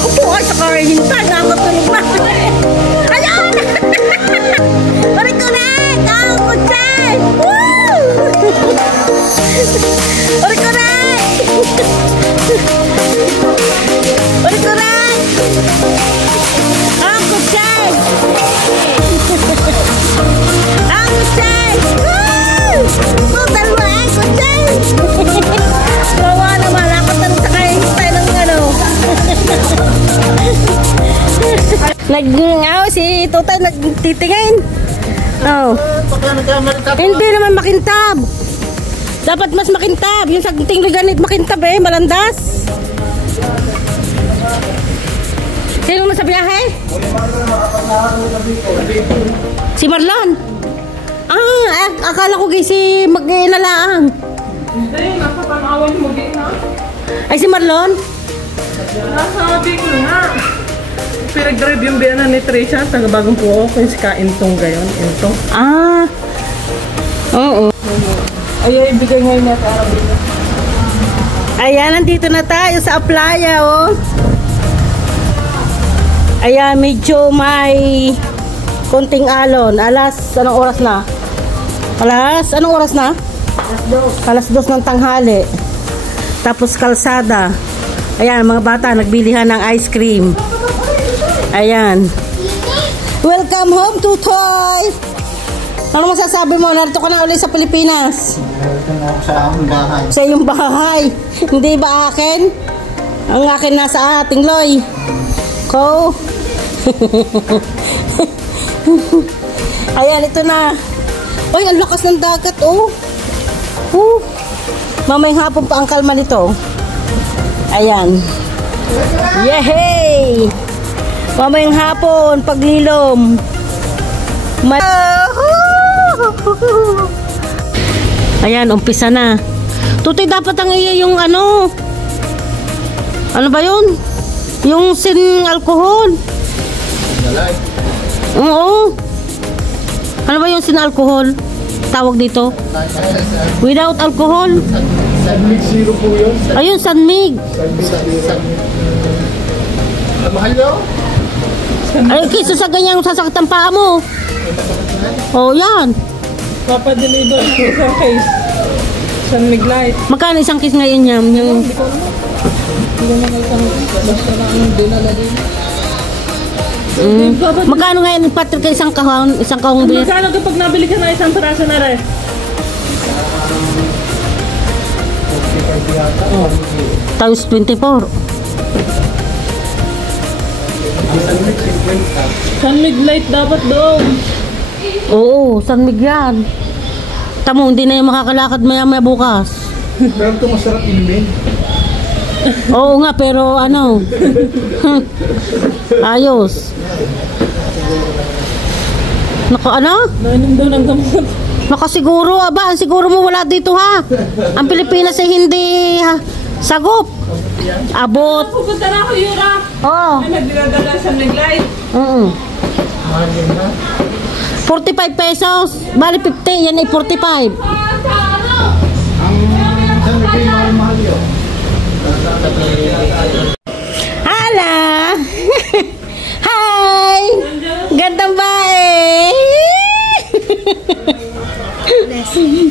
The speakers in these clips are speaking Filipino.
Naku po, ay sa kahihintay. Nakatulog na. Ayun! Balik ko na! Ang kutse! Woo! Balik ko na! Balik ko na! Ang kutse! Ang kutse! Woo! Total mo ang kutse! Kawa naman, nakatulog sa kahihintay ng ano. Si Tutay nagtitingin. Oh. Hindi naman makintab. Dapat mas makintab. Yung sa tingliganit makintab eh, malandas. Sino mo sa biyahe? Si Marlon. Akala ko si mag-ilalaang. Hindi, nasa panawin mo din na. Ay si Marlon? Nasa Bicol na. Pinag-drive yung biyanan ni Trisha, taga Bagong Puo, kung si Kaintong gayon, Intong. Oo. Ay, ibigay ngayon na para bila. Ayan, nandito na tayo sa playa, oh. Ayan, medyo may konting alon. Anong oras na? Anong oras na? Alas 2 ng tanghali. Tapos kalsada. Ayan, mga bata, nagbilihan ng ice cream. Ayan. Welcome home, Tutoy! Ano masasabi mo? Narito ka na ulit sa Pilipinas. Narito na ako sa aming bahay. Sa iyong bahay. Hindi ba akin? Ang akin nasa ating Loy. Ko. Ayan, ito na. Uy, ang lakas ng dagat, oh. Mamayang hapon pa ang kalma nito. Ayan. Yehey! Mamayang hapon, paglilom. Ayan, umpisa na. Tutoy, dapat ang iya yung ano. Ano ba yun? Yung sin alcohol. Oo. Ano ba yung sin alcohol? Tawag dito? Without alcohol? Sanmig zero po yun. Ayun, Sanmig. Mahal daw? Ay, kaysa sa ganyang sasakit ang paa mo. Oh, yan. Papadeliver ko sa case. San Miglite. Magkano isang case ngayon niya? Yung... Hindi ko naman. Hindi naman isang basta na ang dinala din. Magkano ngayon Patrick ka isang kahong bilis? Magkano kapag nabili ka na isang peraso na rin? Times 24. San Miglite dapat doon. Oo, Sanmig yan. Tamo, hindi na yung makakalakad maya bukas. Pero ito masarap inumin. Oo nga, pero ano? Ayos. Ano? Nainom daw ng gamot. Nakasiguro, aba, ang siguro mo wala dito ha. Ang Pilipinas ay hindi sagop. Abot. Pupunta na ako, Yura. Oo. Ay, nagdadala sa Miglite. 45 pesos. Bali 50, yan ay 45. Ang sanmig mahal yun. Hala! Hi! Gandang bae!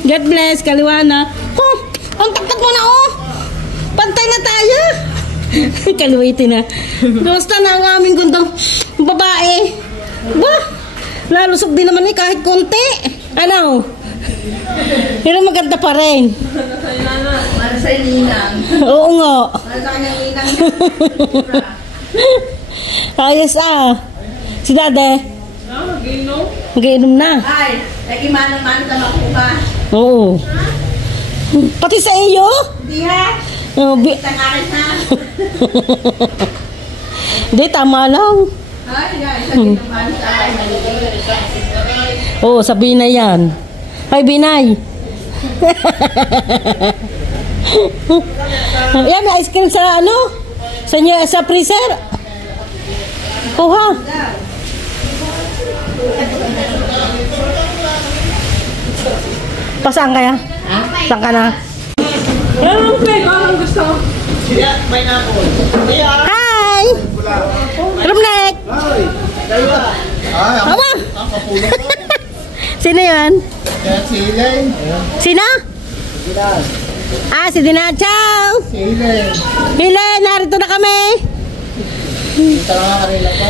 God bless, Kaliwana. Oh, ang taktak mo na oh! Pantay na tayo! Kaliwiti na. Gusto na ang aming gandang babae. Bah! Lalusog din naman eh kahit konti. Ano? Pero maganda pa rin. Para sa ninang. Oo nga. Para sa kanyang ninang. Ayos ah. Si Dade? Mag-inom? Mag-inom na. Ay, lagi manang-manang sa makuha. Oo. Pati sa iyo? Hindi ha? Itang akin ha? Hindi, tama lang. Ay, lagi manang sa akin. Oo, sa Binay yan. Ay, Binay. Yan, may ice cream sa ano? Sa freezer. Kuha. Pasaan kaya? Saan ka na? Yan ang peg, anong gusto mo? Hi! Sino yan? Kaya si Elaine. Sino? Si Dinan. Ciao! Si Elaine. Helen, narito na kami. Kita lang ang karela pa.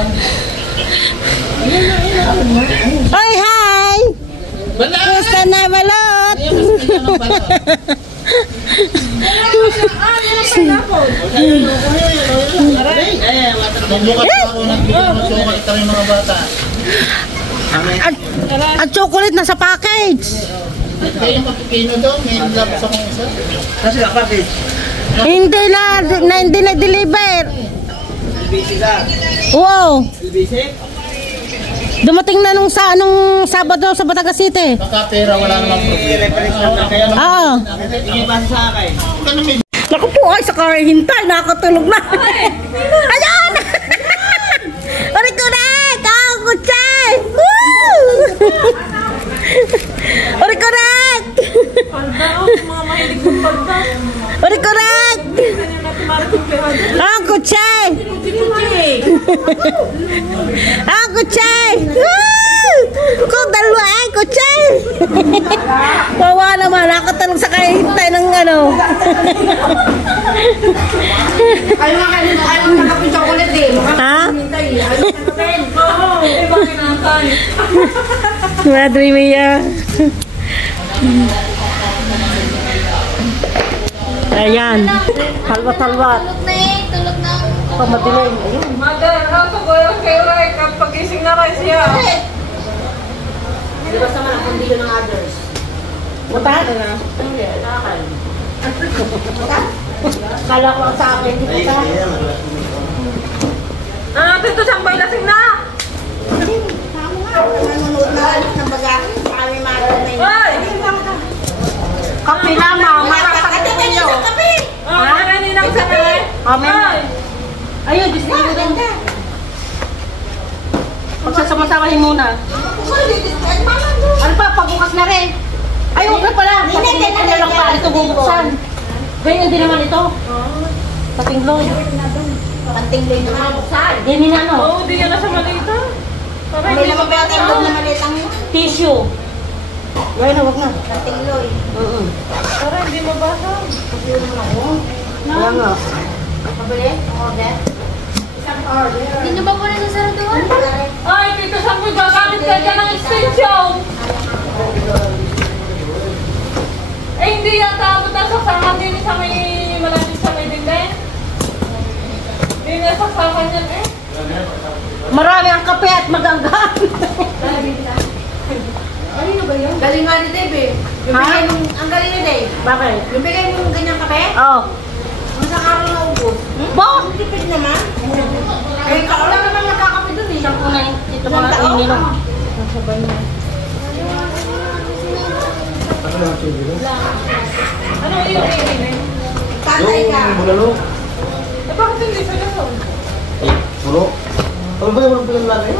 Oy, hi! Gusto na balot? Magbukas ako ng sukat kami mga bata. At chocolate na sa package. Kaya yung kapipino doon, may labas akong isa. Kasi ang package. Hindi na deliver. LBC ka. Wow. LBC? Dumating na nung Sabado sa Batangas City. Pagka-pera, wala namang problema. Reference lang na kaya. Oo. Hindi ba sa akin? Naku po, ay sa car hintay, nakakatulog na. Ayan! Uri ko na! Kakakutay! Woo! Uri ko na! Uri ko na! Ang kutsay! Ang kutsay! Woo! Kung dalawa ay kutsay! Wawa naman, nakatalog sa kahintay ng ano. Ayaw nga kayo nakapin chocolate eh. Ha? Ayaw nakapin. Oo, iba kinakay. Madre mia. Ayan. Halwa-halwa. Tulog na eh, tulog na. Pamadilim. Ayun. Mother, ako ko yung kay Ray, kapag gising na Ray siya. Di ba sa mga kondilo ng others? Buta? Hindi, nakakal. Kala ko sa akin. Di buta? Tito Sambay, lasing na! Tama nga, nanonood na alis ng bagahe. Kami mga na yun. Ay! Kape lamang. Ate, kayo sa kape! Kaninang sa kami? Amen. Ay! Ayun, gusto mo din. Pagsasama-samahin muna. Ano pa, pagbukas na rin. Ay, huwag na pala. Patingloy na lang pa. Ito bubuksan. Ganyan din naman ito. Patingloy. Pantingloy na mabuksan. Ganyan na, no? Oo, di yan na sa malita. Para May hindi naman ba yung tindog na malitang yun? Tissue. Gawin na, huwag na. Pantingloy. Para hindi mabasa. Kaya nga. Pabili? Order? Isang order. Hindi nyo ba muna nasaraduhan? Ay, Tito Sambay, gagamit ka dyan ng extension. Eh, hindi yata abot na saksakan din sa may malapit sa may dingding. Hindi na saksakan yan eh. Marami ang kape at maganggan. Ano ba yun? Galing nga ni Dave eh. Yung Ha? bigay mong, ang galing ni Dave. Bakit? Yung bigay mong ganyang kape, Oh. ang isang araw na ubos. Bo! Ang tipid naman. Eh, ikaw lang naman nakakape dun eh. Siyang kuna ito mga ininom. Ano yung iinin? Tatay ka. Bulalo. Eh, bakit hindi sa gason? Puro. Ano ba yung pinaglalagay?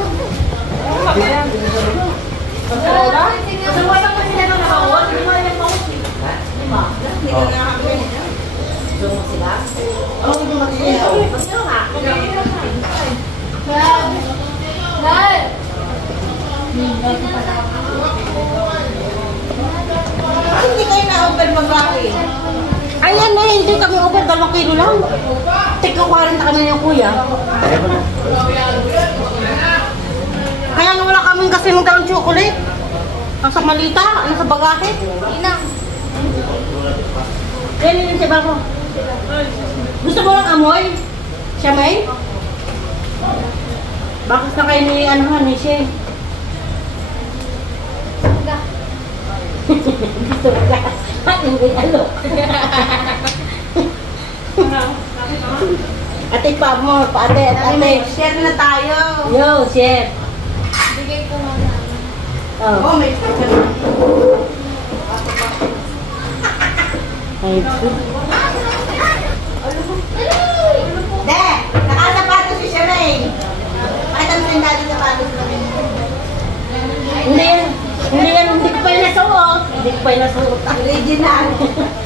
Kasi wala pa sila nang nakawal. Hindi mo alam mo. Lima. Hindi na nakakape nila. Zoom mo sila. Ano ba yung nakikita? Ano nga? Dahil! Bakit hindi kayo na-open mag-rocky? Ayan na, hindi kami over 2 kilo lang. Tika 40 kami ng kuya. Kaya nga wala kaming kasi ng dalang chocolate. Ang sa malita, ang sa bagahe. Inang! Yan yun siya bako. Gusto mo ng amoy? Siya may? Bakit na kayo ni anuhan ni siya? Gusto mo ka? Hindi alo. Ate pa mo, ate, ate. Share na tayo. Yo, chef. Bigay ko muna. Oh. Oh, may special. Ay, De, nakasapatos si Shermaine. Pakita mo yung dati sapatos namin. hindi ko pa yung nasuot. Hindi ko pa yung nasuot. Original.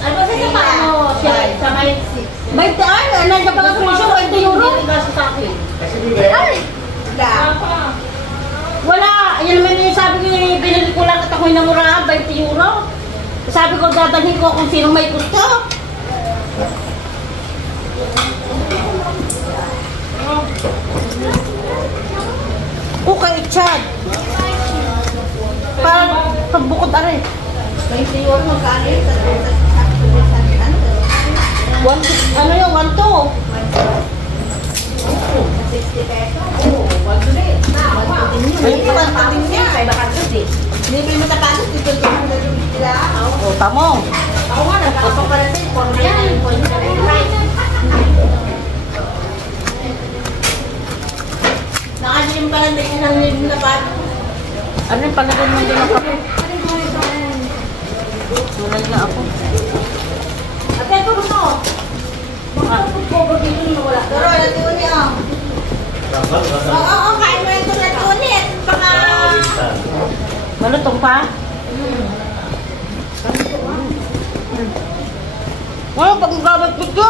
Ano ba sa paano siya? Sa may 20, nandiyan pa nga presyo, 20 euro. Kasi bigay. Ay, Da. wala. Yan naman yung sabi ako inamurahan, 20 euro. Sabi ko, dadalhin ko kung sino may gusto. Okay, Chad. Parang pagbukod aray. 20 euro magkano yun? Ano yun? 1-2. 60 pesos. Oo, 1 din. 1 din yun. Ay, 1 din niya. 500 eh. Hindi mo yung matapalos, dito yung sila. O, tamo. Ako nga, nagkakasok pa rin din. 499. Nakalim pa lang din ng lilim na pa. Ano yung palagay mo din ang kape? Nalay na ako. Ate, ito mo. Pero, natun niya. Oo, kain mo yung natunit. Baka... Malutong pa? Wala, pag magabag ko.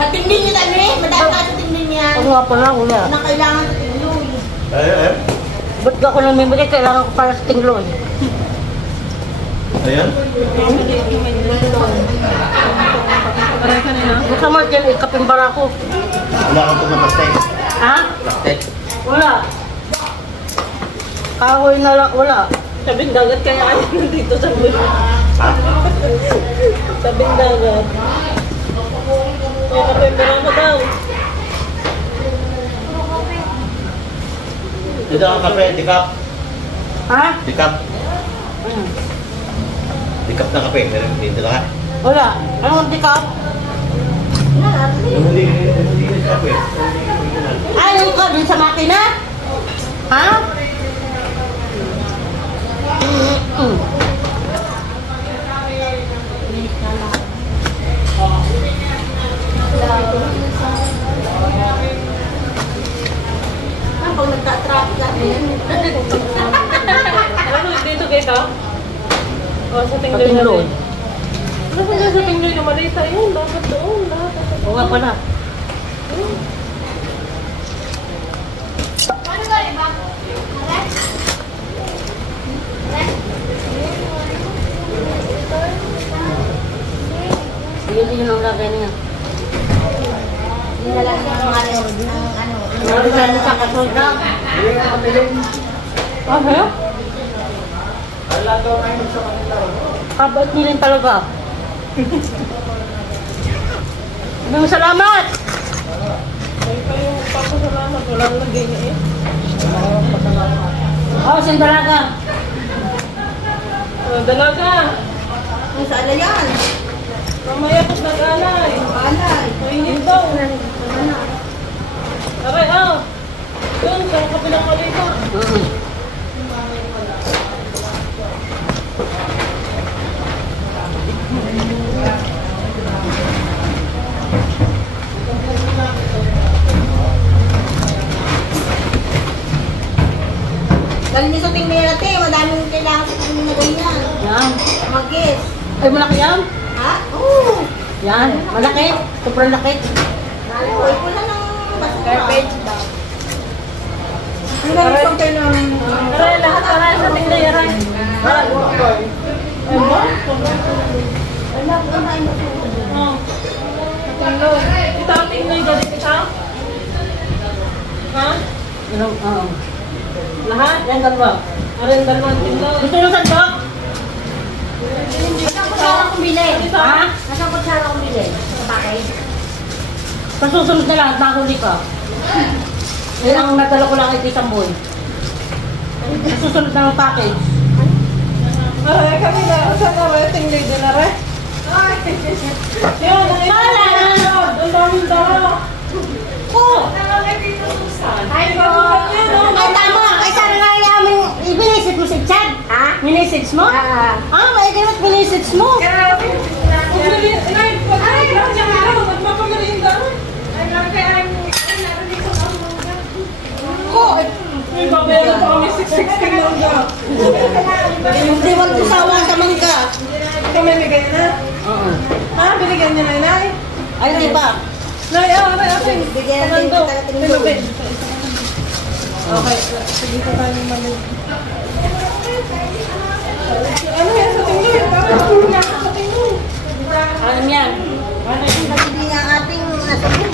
Sa tingin niyo tayo eh. Madami ka sa tingin niya. Ano nga pala, wala. Anong kailangan sa tingin Ayan. Ba't ako nang mimili? Kailangan ko para sa tingloy. Ayan. Aray ka nila. Gusto mo dyan, ikapimbara ko. Wala kang pag napastek. Ha? Pastek. Wala. Kahoy na lang, wala. Sabing dagat kaya ayaw nandito sa buhay. Ha? Sabing dagat. May kapembera mo daw. Dito ang kape, dikap. Ha? Dikap. Hmm. Dikap na kape. Meron dito lahat. Wala. Anong dikap? Hindi kape. Ayaw ka din sa makina? Ha? Pag nagka-traffic natin. Ano, dito kayo ka? O, sa tingloy na Tingloy. din. Ano ba sa tingloy na malita yun? Dapat doon, lahat. Oo nga pala. Ano ba, iba? Sige, din ang lagay niya. Nilalagyan ng mga ano. Nalagay niya sa kasulda. Ah, ha? Kabait nila talaga. Maraming salamat! Ay, kayo papasalamat. Walang lagay niya eh. Oo, sandalaga. Dalaga. Kung saan na yan? Mamaya pag nag-alay. Alay. Mainit daw. Aray, doon, sa kabilang kalita. Dahil niyo sa tingin natin, madaming kailangan sa tingin na ganyan. Yan. Mag-guess. Ay, malaki yan. Ha? Oo. Yan. Malaki. Sobrang laki. Uy, pula ng basura. Garbage daw. Aray, aray, lahat aray sa tingloy, aray. Aray. Ay, ba? Oh. Tingloy. Ito ang tingloy, galing ito? Ha? Ano? Oo. Lahat? Yan, dalawa. Aray, ang dalawang tingloy. Gusto nyo sandok? Nasaan kutsara kong bilhin? Ha? Nasaan kutsara kong bilhin? Sa package? Sa susunod na lang, nakuli ka. Yan ang nadala ko lang kay Tita Boy. Sa susunod na lang package. Aray, kami na. Saan aray? Tingloy din aray. Yan, ang ito. Ang daming dala. Oh! Ay, bago yan, oh. Ay, tama! Ay, sana nga namin i-message mo si Chad. Ha? Minessage mo? Ah, may ganit minessage mo. Ko, hindi mo tusawa sa mangga. Kami may ganyan na. Oo. Ha? Binigyan niya na inay? Ay, di ba? Nay, aray, aray. Bigyan Komando. din kita ng tingloy. Tinubig. Okay, sige ko tayo mali. Ano yan sa tingin? Sa tingin. Ano yan? Ano yan? Hindi ang ating nasabi.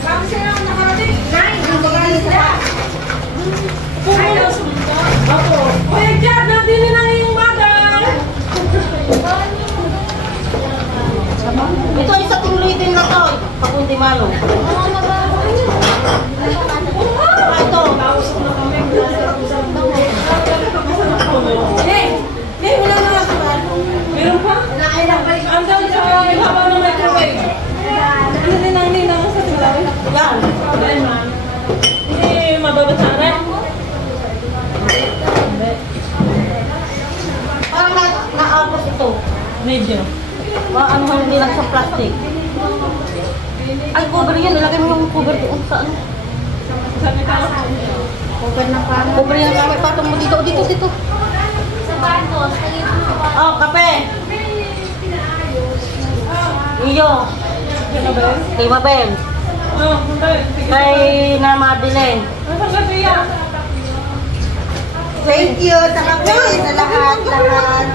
Bakit siya lang nakarating? Hindi sila. Pumunta. Ako. Kuya Jack, nandinin na yung bagay. Ito ay sa tingluitin na to. Pakunti malo. Ito. Wala na nga sa meron pa? Andun sa haba ng microwave. Ano din ang ninang sa tinglaw? Yan. Hindi mababasa rin. Parang naabos ito. Medyo. Ano hindi lang sa plastic. Ay, cover yan. Ilagay mo yung cover doon sa ano. Sabi ka. Cover na pa. Cover yan gamit. Patong mo dito. Dito. Sa barcos, Oh, kape. Iyo. Ano ba? Kay Mabel. Oh, okay. Sige. Kay na Madeline. Nasaan ka siya? Thank you sa kape, sa lahat.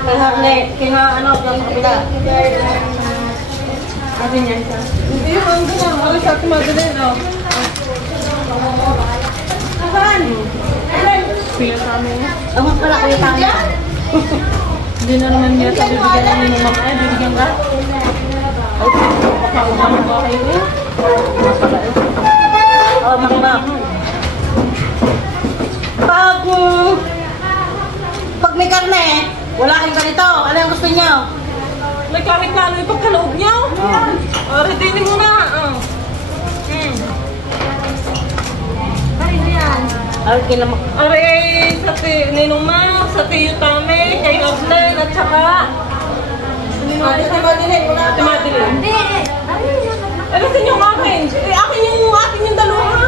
Kay Harley. Kay na ano, dyan sa kabila. Sabi niya siya. Hindi yung ang gano'n. Ako siya si Madeline, oh. Saan? Kuya sa amin. Ang pala kuya tayo. Hindi na naman niya sa bibigyan namin ng mga bibigyan ka. Ay, pakauman mo ba kayo eh? Oh, makima. Pag may karne, wala kayong ganito. Ano yung gusto niyo? May kahit na ano yung pagkaloob niyo? Retaining mo na. Ay, kinamak. Aray, sa ninong ma, sa tiyo tame, kay Gablen, at saka... Sa Madeline, wala Ate Madeline. Hindi. Alisin yung akin. Akin yung dalawa.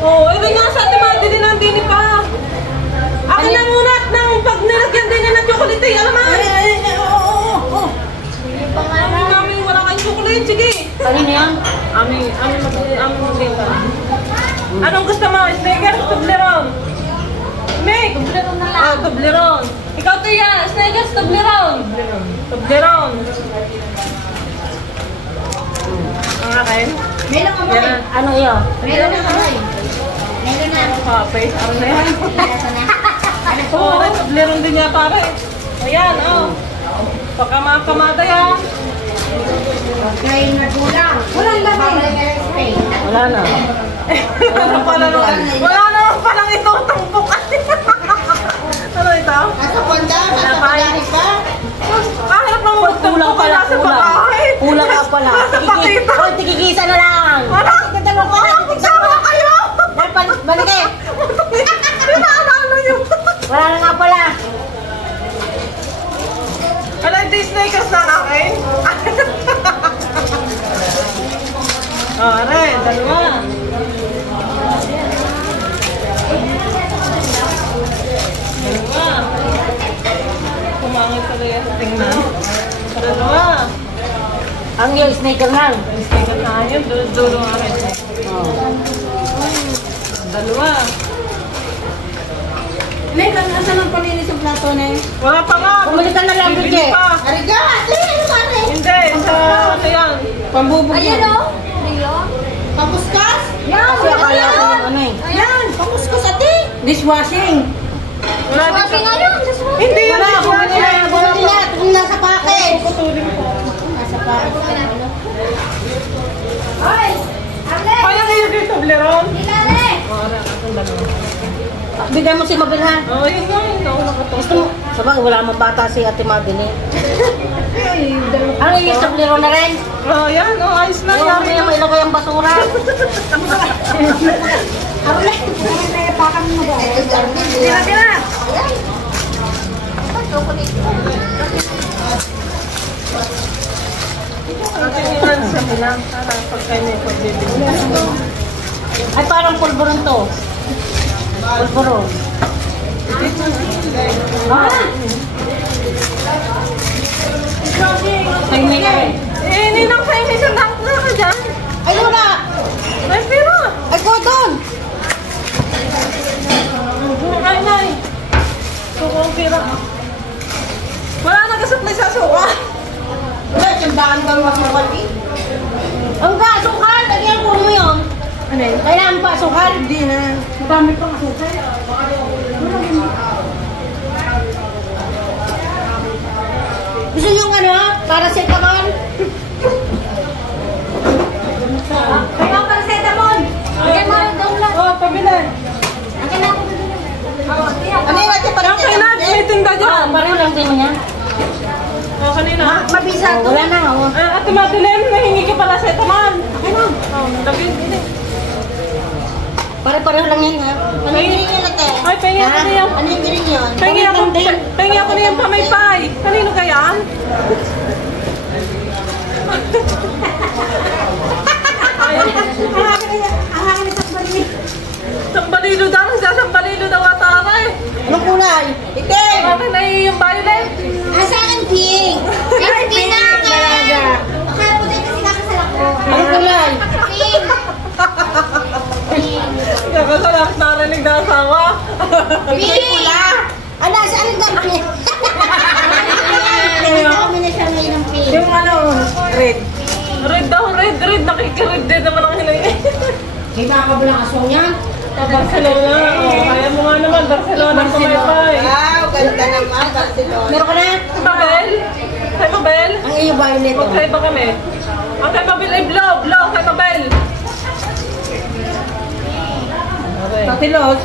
Oh, ito nga sa Ate Madeline ang dini pa. Akin na muna at nang pag nilagyan din na ng chocolate, alam mo? Amin namin wala kayong chocolate, sige. Kanino yan? Amin magdinta. Anong gusto mo? Snickers, Toblerone? Meg! Toblerone na lang. Ah, Toblerone. Ikaw Tia, Snickers, Toblerone. Toblerone. Ang akin? Meron ka ba? Yan. Ano iyo? Meron na ka ba? Meron na. Pape, ano na yan? Oo, Toblerone din niya pare. Ayan, oh. Pagkamada yan. Ngayon na kulang. Walang laman. Wala na. Wala naman palang ito tumpukan. Ano ito? Nasa kwanda, nasa pagkain pa. Kahit naman Kulang pala, sa kulang. bahay. Kulang ka pala. Nasa pakita. Hoy, tigigisa na lang. Ano? Magsama kayo! Balik eh. Pinaalala niyo. Wala na nga pala. Ano yung Snickers na akin? Are, dalawa. Dalawa. Kumangit pala yan sa tingnan. Dalawa. Ang iyo, sneaker lang. Snickers na yun. Dulo nga rin. Dalawa. Meron, nasa ng paninis yung plato na yun? Wala pa nga. Bumili ka na lang, Bibili Bridget. pa. Ariga, ano pare? Hindi, sa ano yan. Pambubog Ayan yan. o. Rio. Pamuskas? Yan, Kasi akala ko yung ano eh. Yan, pamuskas ate. Dishwashing. Wala din Kasi siya. ngayon. Hindi yan. Wala, bumili na. Bumili na. Kung nasa package. Putulin ko. Nasa pare. Ay! Arle! Kaya kayo dito, Toblerone? Ilale! Wala, ang dalawa. Bigay mo si Mabel ha. Oo, yun nga. Nauna ko to. Gusto mo? Sabang wala mong bata si Ate Madeline. Ano yung tablero na rin? Oh, yan. Oh, ayos na. Ayaw mo Yari yung ilagay ang basura. Arle, nayapakan mo ba? Tira, tira. Atin yung lang sa bilang. Para pagkain may pagbibili. Ay parang pulburon to. Pulburon. Ah! Tingnan ka eh. Eh, ninang sa inis ang dako na ka dyan. Ay, wala sukli sa suka. Wala, tiyambahan kang masukal eh. Ang gasukal, lagyan mo yun. Ano yun? Kailangan pa sukal? Hindi na. Marami pang sukal. Gusto nyo ano? Paracetamol? Kaya ang paracetamol. Bigyan mo lang daw lang. Oh, pabilan. Akin na ako bigyan. Ano yung natin Ang kainan, may tinda dyan. Pareho lang din mo yan. Oh, kanina. Mabisa to. Wala na. Ate Madeline, nahingi ka pala sa itaman. Okay na. Oh, lagyan din eh. Pare-pareho lang yan ha. Ano yung giring yan natin? Ay, pengi ako na yan. Ano yung giring yan? Pengi ako na yan pamaypay. Kanino kaya? Ay, Ang akin ito sa balik. sambalilo daw. Sambalilo daw atara eh. Anong kulay? Itim! Akin na yung violet. Sa akin, pink. Pink na Talaga. Kaya puti kasi nakasala ko. Anong kulay? Pink. Kakasalat narinig na asawa. Pink. Ano? Saan ang gabi? Kami na siya ngayon ng pink. Yung ano? Red. Red daw, red. Nakikired din naman ang hinay. May mga kabilang aswang yan. Barcelona. Oh, kaya mo nga naman, Barcelona pamaypay. Wow, ganda naman. Barcelona. Meron ka na? Si Mabel? Kay Mabel? Ang iyo violet. Huwag sa iba kami. Ang kay Mabel ay blow kay Mabel. Patilos.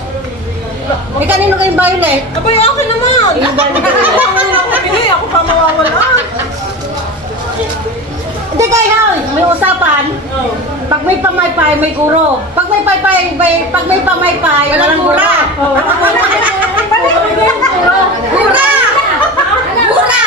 Eh, kanino kayong violet? Abay, akin naman. Ako pili, ako pa mawawalaan. Hindi kayo, may usapan. Oh. Pag may pamaypay, may kuro. Pag may pamaypay, walang kura. Oh. Kura! Kura!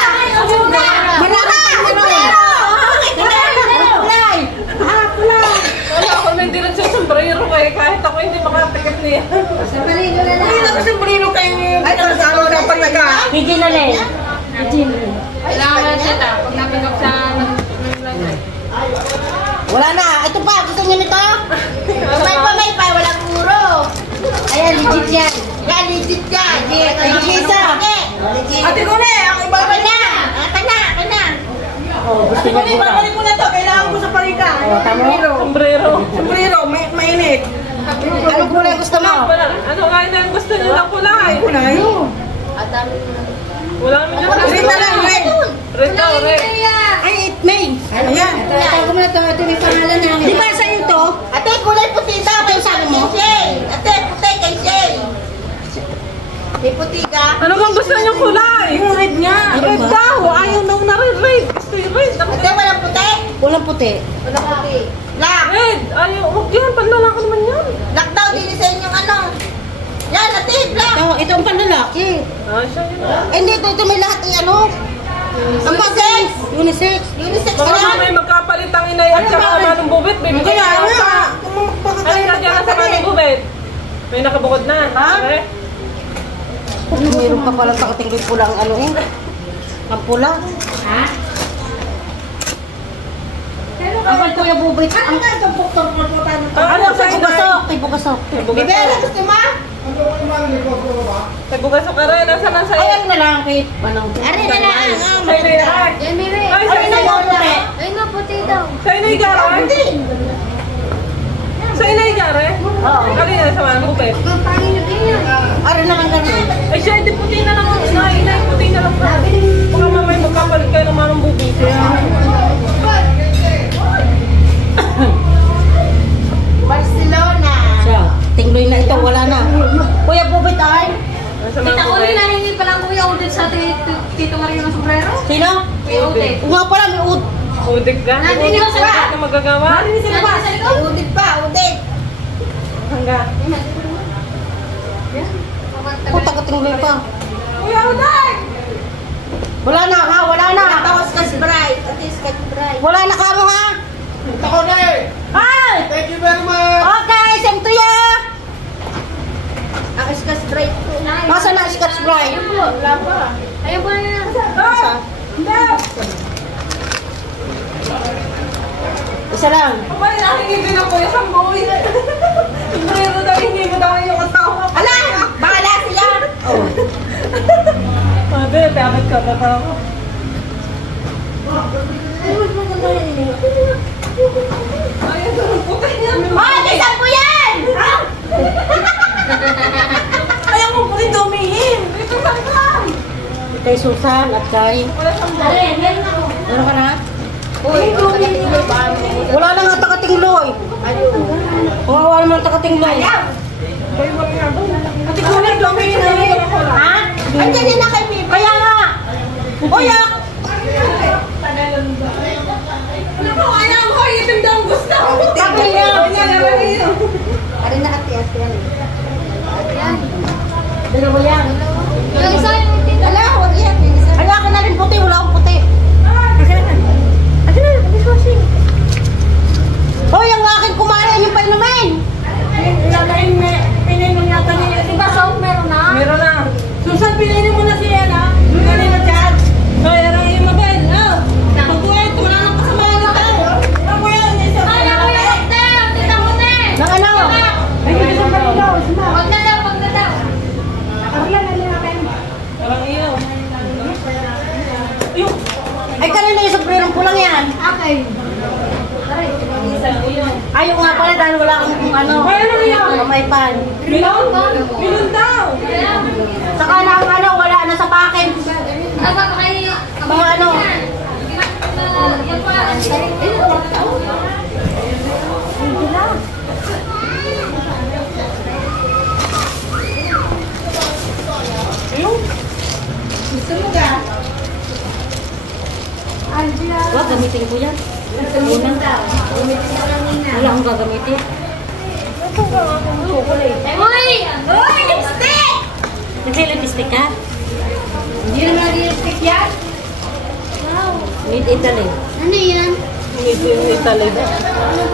Wala ako na hindi rin sa sombrero eh. Kahit ako hindi makatikat niya. Sa baligo na lang. Hindi kasi marino kayo ay ano na palaga. Hindi na rin. Kailangan na siya ta. Pag napick up sa... Wala na. Ito pa. Gusto niyo nito? Pamaypay, walang kuro. Ayan, legit yan. Yan, legit yan. Legit yan. Ate ko na, ang iba pa na. Kana. Oh, gusto niya kura. Babalik ko na to. Kailangan ko sa paliga. Oh, tamo. Sombrero, mainit. Anong kulay gusto mo? Ano nga na ang gusto niyo ng kulay? Kulay? Wala naman yung Red na lang, red. Red daw, red. Ay, it may. Ayan. Tatago mo na ito. Ito may pangalan namin. Di ba sa ito? Ate, kulay puti daw. Kay sabi mo? Ate, puti kay Shay. May puti ka? Ano bang gusto niyong kulay? Yung red nga. Red daw. Ayaw daw na red. Gusto yung red. Ate, walang puti? Walang puti. Walang puti. Lock. Red. Ayaw. Huwag yan. Panlalaki naman yan. Lock daw, din sa inyong ano. Yan, ate, lock. Ito ang panlalaki. Ah, siya yun. Hindi, ito may lahat ng ano. Unisex. Unisex. Unisex Baka yan. may magkapalit ang inay at saka manong bubit. Baby, Kaya kaya nga. pa. Ay, nandiyan na sa manong bubit. May nakabukod na. Ha? Okay. Meron pa pala sa kating pulang ano eh. Ang pula. Ha? Ang kuya bubit. Ang Ano sa inay? bugasok. Kay bugasok. Bibel, gusto mo? May bugasok ka rin. Nasaan ang Ay, sa'yo? ano na lang. Kay anong. Ari na lang. Sa inay ay. Yan, Mire. Ay, sa inay gare. Ay, nga, puti daw. Sa inay gare? Sa inay gare? Oo. Kanina sa manong bubit. Ang pangin na din yan. Ari na lang ganun. Ay, siya hindi puti na lang. Inay, puti na lang. Baka mamay magkapalit kayo ng manong bubit. Barcelona. Siya. Tingloy na ito. Wala na. Kuya bubit ay. Nasa Tita manong Uli, bubit. nahingi pa lang Kuya Udit sa Tito Mario ng sombrero. Sino? Kuya Udit. Nga pala may ud. Udik ka? Nandun yung sila. Ano magagawa? Sino ba? Sa likod? Udit pa. Udit. Hangga. Puta ka tingloy pa. Kuya Uday! Wala na ha. Wala na. Tapos Scotch Brite. Ate Scotch Brite. Wala na kamo ha. Ako na eh. Hi! Thank you very much. Okay, same to you. Ang Scotch Brite po. Nasa na Scotch Brite? Ayun po. Wala pa. Ayun po na. Isa. Isa lang. Abay, nahingi din ako yung samboy. Sombrero daw, hindi mo daw yung asawa. Ala! Bahala siya! Ate, tapos ka pa ako. kay Susan at kay... Meron ka na? Wala na nga takatingloy. Kawawa naman takatingloy. Pati kulit, lumay na rin. Ha? Andiyan yan na kay Pipi. Kaya nga! Uyak! Ano ko, alam ko, itim daw ang gusto. Sabi niya! Ari na ati-ati yan. Dalawa yan. Yung isa yung tita. Ala, huwag yan. Yung isa. Ay, akin na rin puti. Wala akong puti. Akin na, dishwashing. Hoy, ang akin kumara yung pain naman. Pinayin mo yata niya. Diba, soap meron na? Meron na. Susan, pinayin mo na siya na. Kanina chat. Ay, arang yung mabel. Oh. Pagkuwet, wala nang kasamahan na tayo. Pagkuwet, isa pa. Ay, kuya, huwag na. Tita mo na. Nang ano? Ay, isa pa rin daw. Huwag na daw, huwag na daw. Arang iyo. Ay, kanina yung sobrerong pulang yan. Okay. Ayaw nga pala dahil wala akong ano. Ay, ano yan? May pan. Milon? Milon daw. Saka na ang ano, wala na sa packet. Aba, kayo. Mga ano. Yan pa. Gusto mo ka? Wag, gamitin ko yan. Wala akong gagamitin. Uy! Uy, lipstick! Nagsi-lipstick ka? Hindi naman lipstick yan. Made Italy. Ano yan?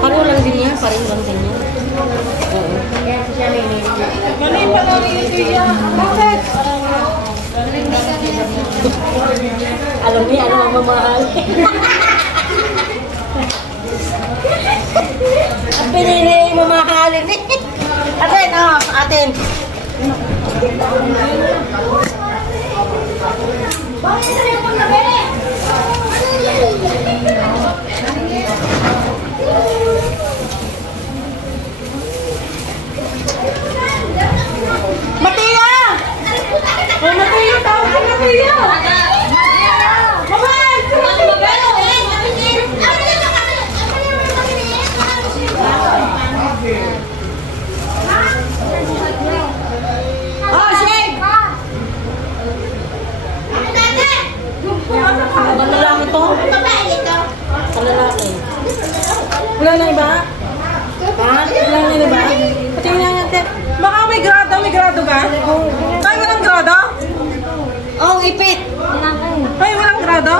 Pareho lang din yan. Pareho lang din yan. Oo. Mali pa lang yung siya. Bakit? Alam niya, ano ang mamahal. Ang pinili yung mamahalin eh. Atin, atin. Bakit na yung pagkabi? Matiya! Matiya, tawag ka Matiya. Oh, shake! Ang lalaki to? Ang lalaki. Wala na iba? Ha? Wala na iba? Patingin lang natin. Baka may grado ba? Ay, walang grado? Oh, ipit. Ay, walang grado?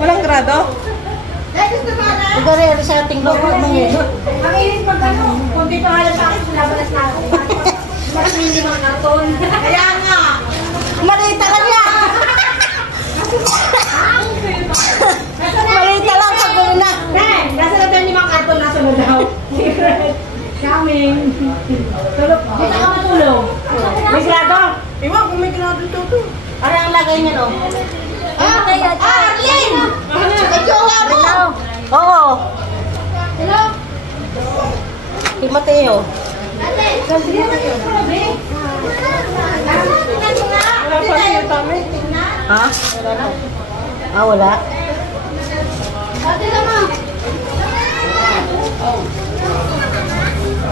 Walang grado? Ito rin sa ating loob mo. Ang inis pag ano, kunti pa nga sa akin, sinabalas na ako. Mas hindi mga karton. Kaya nga. Malita ka niya. Malita lang sa gulo na. Nasa na tayo ni mga karton, nasa mo daw. Coming. Tulog. Dito ka matulog. May grado. Iwan kung may grado to. Ano ang lagay niya, no? Arlene! Ikaw nga mo! Oo. Hello? Si Mateo. Ate, sabi mo yung probe. Wala pa siya tami. Ha? Ah, wala. Ate naman.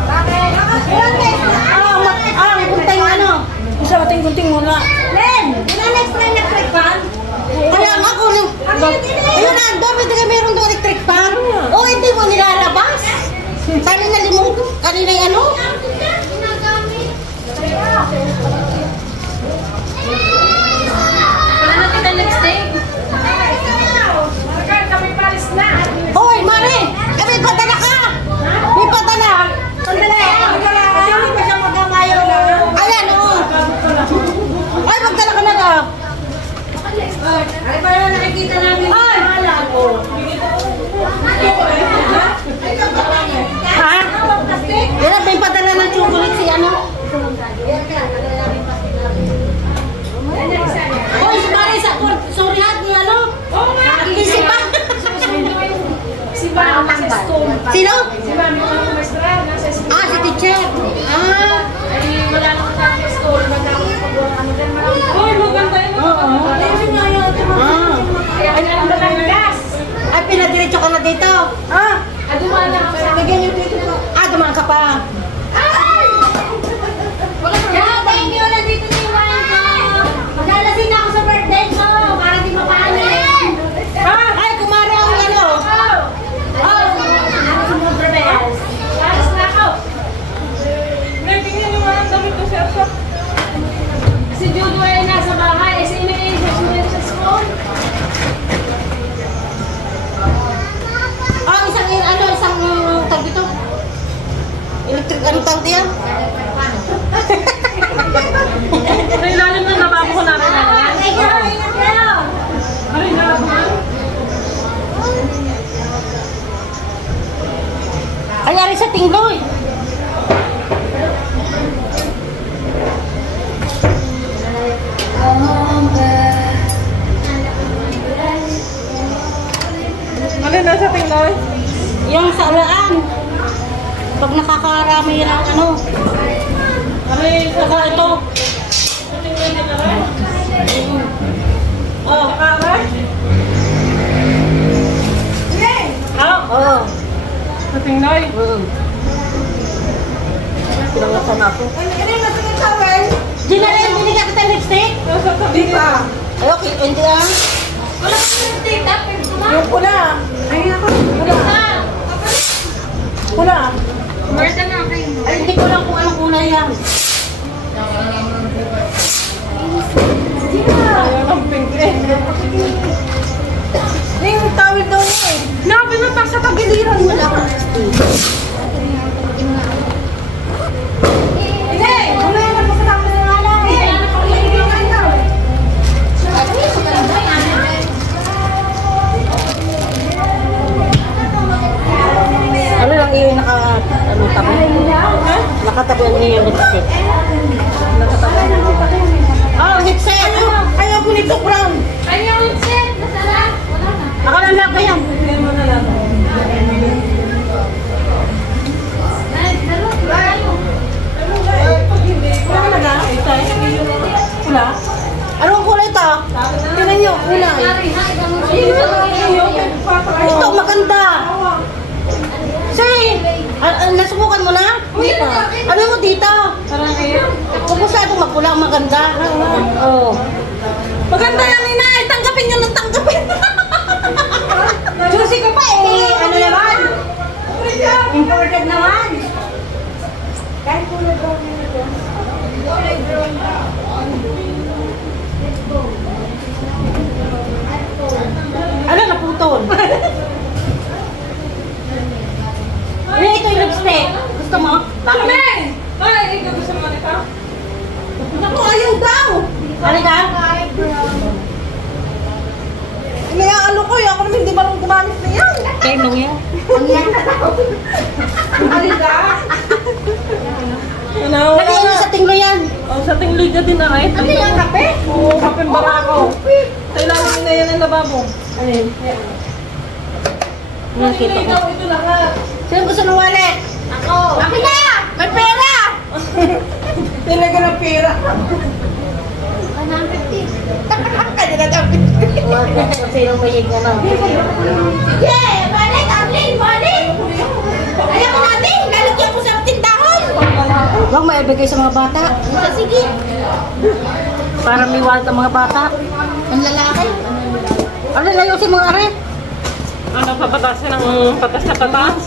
Bakit? May puntay ng ano? Isa ating gunting muna. Len! Ina-explain na click pan? Kaya nga ako. Ayun na, doon. Pwede ka meron doon electric fan. O, hindi mo nilalabas. Sana nalimut. Kanina yung ano? Wala na kita lipstick? Hoy, Mare! May padala ka! May padala! Sandali! Kasi hindi pa siya magamayo na. Ayan, oo. Ay, magdala ka na daw. Ay, parang nakikita namin yung pangalan ko. Ha? Yan, may padala ng chocolate si ano? Hoy, si Mare, sorry hat ni ano? Si pa. Si Mami kasi school. Sino? Si Mami ko yung maestra, nasa school. Ah, si teacher. Ah. Ay, wala naman kami school. Nagkakaroon tawag yan? Sa ilalim ng lababo ko na rin. Ay, Ay, ari sa tingloy. Alin na sa tingloy? Yung sa ulaan. Pag nakakarami yan ang ano. Alin sa Saka ito. tingloy din na rin? Oh. Saka Oo. sa tingloy? Pinangasan ako. Ano yung nasa yung towel? Di na rin binigyan kita lipstick? Nasa tabi ka. Ay, okay. Hindi lang. Wala ka ng take up. Yung pula. Ay, ako. Pula. Marta na kayo. Ay, hindi ko lang kung anong kulay yan. Ayaw ng pink eh. Yung towel daw niya eh. Nabi mo pa sa tagiliran mo. Wala akong lipstick. Hindi! Mamaya na po sa towel na nga lang. Ano lang iyo yung tabi? Nakatabi ang iyo yung lipstick. Oh, headset! Ayaw ko nito, brown. Ayaw yung set. Nasala. Wala na. Ako lang lang yan. Ay, dalo. Ayaw. Pula? Anong kulay ito? Tingnan nyo, kulay. Ari, ha, ikaw mo. Ito, maganda. Say, nasubukan mo na? Ano mo dito? Kung gusto ito magpula, maganda. Oo. Maganda yan, Ninay. Tanggapin nyo ng tanggapin. Juicy ka pa eh. Ano naman? Imported naman. Kahit kulay brown yun ito. Kulay brown. Ano, naputol? Ano ito yung lipstick? Gusto mo? Bakit? Ay, ikaw gusto mo nito? Naku, ayaw daw. Ano ka? Inayaano ko eh. Ako naman hindi marunong gumamit na yan. Kayo nung yan. Alida. Ano? Lagay mo sa tinglo yan. Oh, sa tingloy ka din na rin. Ano yung kape? Oo, kapeng barako. Sa ilalim na yan ang lababo. Alin? Nakita ko. Ito lahat. Sino gusto ng wallet? Ako. Akin na! May pera! Talaga ng pera. 150. Kaya na dapat. Sinong mayig na lang? Yeah! Balik! Arlene! Balik! Ayaw ko natin! Lalagyan ko sa tindahan! Huwag maibigay sa mga bata. Sige! Para may wallet ang mga bata. Ang lalaki! Ano layo si mga are? Ano, papatasin ng patas na patas?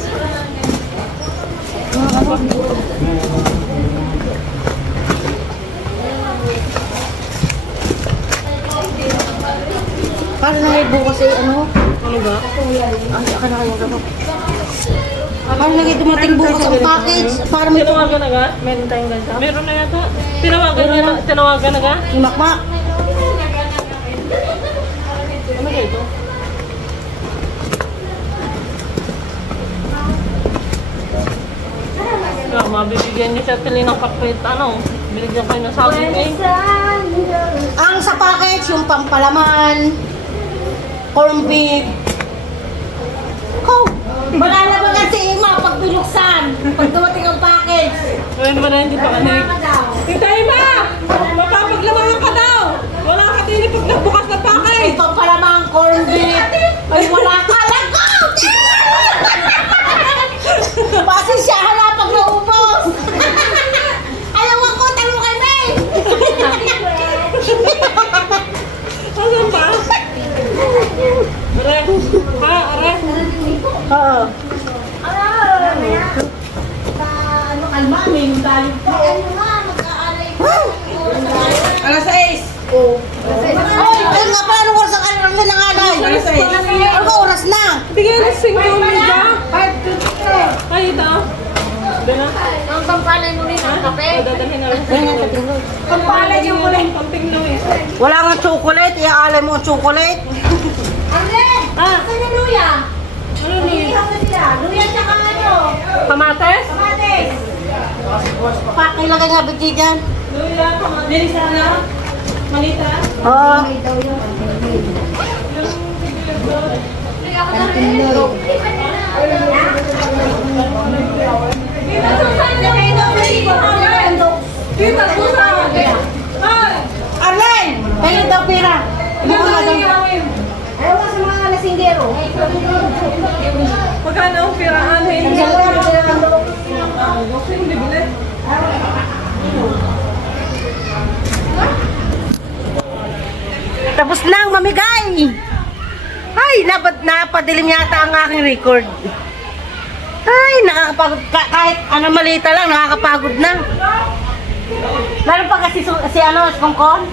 Para na bukas eh, ano? Ano ba? Ay, akin na kayong gano'n. Para lagi dumating bukas ang package. Para may Tinawagan na ga? meron tayong ganito. Meron na yata. Tinawagan na ga? Yung makmak. Ano ba ito? Mabibigyan niyo siya pili ng kakrit. Ano? Binigyan kayo ng saging eh. Ang sa package, yung pampalaman, corn beef. Oh, malalabagan si Ima pag binuksan. Pag dumating ang package. Ngayon ba na hindi pa kanig? Tita Ima! Mapapaglamangan ka daw! Wala ka din pag nagbukas ng pakay! Yung pampalaman, corn beef. Ay, wala ka lang ko! Pasensyahan na pag naubos. Ayaw ako, tanong kami. Asan ba? Are! Ha? Are! Oo. Ano kalma? May balik pa. Ano nga, mag-aalay ko. Alas 6. Oy, ayun nga pala, anong oras ang alam na nangalay? Ano oras na? Bigyan ng 5 media. 5 to 3. Ay, ito. Doon na. Ang pampalay chocolate. Konting Louis. Wala nga chocolate, iaalay mo ang chocolate. Arlen! Ah. Saan yung luya? Ano ni? Ihaw na sila. Luya tsaka ano? Kamates? Kamates. Pakilagay nga bigay dyan. Luya, kamates. Nilisa na? Manita? Oo. Dito, Susan! Dito, Susan! Ay! Arlen! Kayo daw pira. Dito na nangyawin. Ayaw ka sa mga lasinggero. Magkano ang piraan? Hindi bili. Tapos nang mamigay. Ay, napadilim yata ang aking record. Ay, nakakapagod. Kahit ano malita lang, nakakapagod na. Lalo pa kasi si Kongkong.